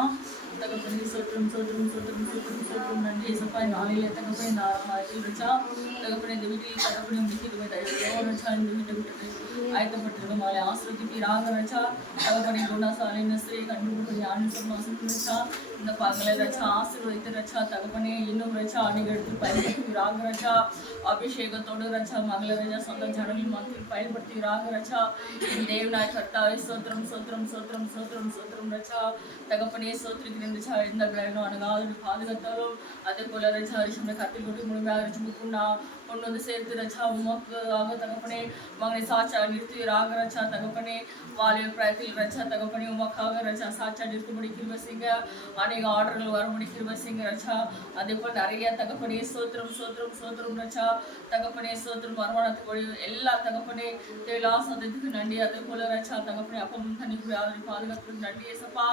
ஏசப்பா. தகப்பனே சோத்திரம் சோத்திரம் சோத்திரம் சோத்திரம் சோத்திரம் நன்றி ஏசப்பா. இந்த நாளிலே தகப்பனே இந்த ஆரம்பத்தில் ரச்சா தகப்பனே இந்த வீட்டில் தகப்பனே முடிக்கிறது தயவோ ரச்சா இந்த வீட்டை விட்டு ஆயத்தப்பட்டிருக்கும் அவளை ஆசிரியராக ரச்சா தகப்பனே குணசாலை நஸ்ரே கண்டுபிடி ஆனசமாசம் ரச்சா இந்த பகலை ரச்சா ஆசீர்வதித்து ரச்சா தகப்பனே இன்னும் ரச்சா அணிகள் எடுத்து பயன்படுத்துகிறாங்க ரச்சா அபிஷேகத்தோடு ரச்சா மகள ரச்சா சொந்த ஜனங்கள் மக்கள் பயன்படுத்துகிறாங்க ரச்சா தேவனாய் கர்த்தாவே சோத்திரம் சோத்திரம் சோத்திரம் சோத்திரம் சோத்திரம் ரச்சா தகப்பனே சோத்திரிக்கிறேன் ரச்சா எந்த பிள்ளைகளும் அணுகாது பாதுகாத்தாலும் அதே போல ரச்சா ஹரிஷம் கத்தில் கொண்டு முழுமையாக ரச்சு முக்குண்டா கொண்டு வந்து சேர்த்து ரச்சா உமக்காக தகப்பனே மகனை சாட்சா நிறுத்துகிறாக ரச்சா தகப்பனே வாலிய பிராயத்தில் ரச்சா தகப்பனே உமக்காக ரச்சா சாட்சா நிறுத்தும்படி கிருபசிங்க அநேக ஆர்டர்கள் வரும்படி கிருபசிங்க ரச்சா அதே போல் நிறைய தகப்பனே சோத்திரம் சோத்திரம் சோத்திரம் ரச்சா தகப்பனே சோத்திரம் வருமானத்துக்கு வழி எல்லா தகப்பனே தேலாசத்துக்கு நன்றி அதே போல ரச்சா தகப்பனே அப்பமும் தண்ணி கூட ஆதரவு பாதுகாப்பு நன்றி ஏசப்பா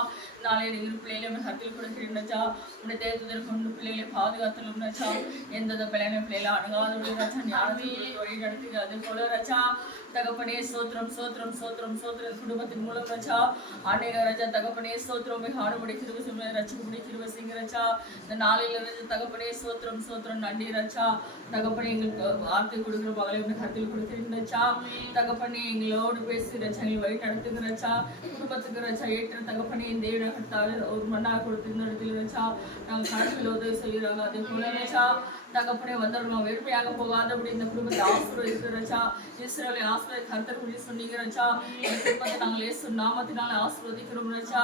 நாளை இரு பிள்ளைகளை கத்தில் கொடுக்கிறேன் ரச்சா உடைய தேர்தல் கொண்டு பிள்ளைகளை பாதுகாத்தலும் ரச்சா எந்த பிள்ளைகளை அணுகாத ரச்சா ஞானத்தில் வழி நடத்துங்க அதே போல ரச்சா தகப்பனே சோத்திரம் சோத்திரம் சோத்திரம் சோத்திரம் குடும்பத்தின் மூலம் ரச்சா அநேக ரச்சா தகப்பனே சோத்திரம் மிக ஆடுபடி கிருப ரச்சகுடி கிருப சிங்க ரச்சா இந்த நாளையில ரச்சா தகப்பனே சோத்திரம் சோத்திரம் நன்றி ரச்சா தகப்பனே எங்களுக்கு வார்த்தை கொடுக்குற மகளை கருத்தில் கொடுக்குறீங்க ரச்சா தகப்பனே எங்களோடு பேசி ரச்சா எங்களை வழி நடத்துங்க ரச்சா குடும்பத்துக்கு ரச்சா ஏற்ற தகப்பனே இந்த தேவனகத்தால் ஒரு மண்ணாக கொடுத்திருந்த இடத்துல ரச்சா நாங்கள் கணக்கில் உதவி செய்கிறாங்க அதே போல ரச்சா தகப்பனே வந்தவர்கள் வெறுமையாக போகாதபடி இந்த குடும்பத்தை ஆசீர்வதித்து ரச்சா இஸ்ரவேலை ஆசீர்வதி கர்த்தர் குறித்து சொன்னீங்க ரச்சா இந்த குடும்பத்தை நாங்கள் இயேசு நாமத்தினால ஆசீர்வதிக்கிறோம் ரச்சா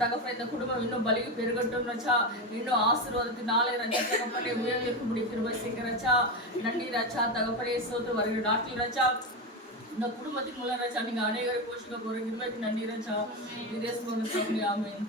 தகப்பனே இந்த குடும்பம் இன்னும் பலி பெருகட்டும் ரச்சா இன்னும் ஆசீர்வாதத்தினாலே ரச்சா தகப்பனே உயர்ந்திருக்கும்படி கிருபை செய்யுங்க ரச்சா நன்றி ரச்சா தகப்பனே சோத்து வருகிற நாட்டில் ரச்சா இந்த குடும்பத்தின் மூலம் ரச்சா நீங்க அநேகரை போஷிக்க போற கிருபைக்கு நன்றி ரச்சா ஆமென்.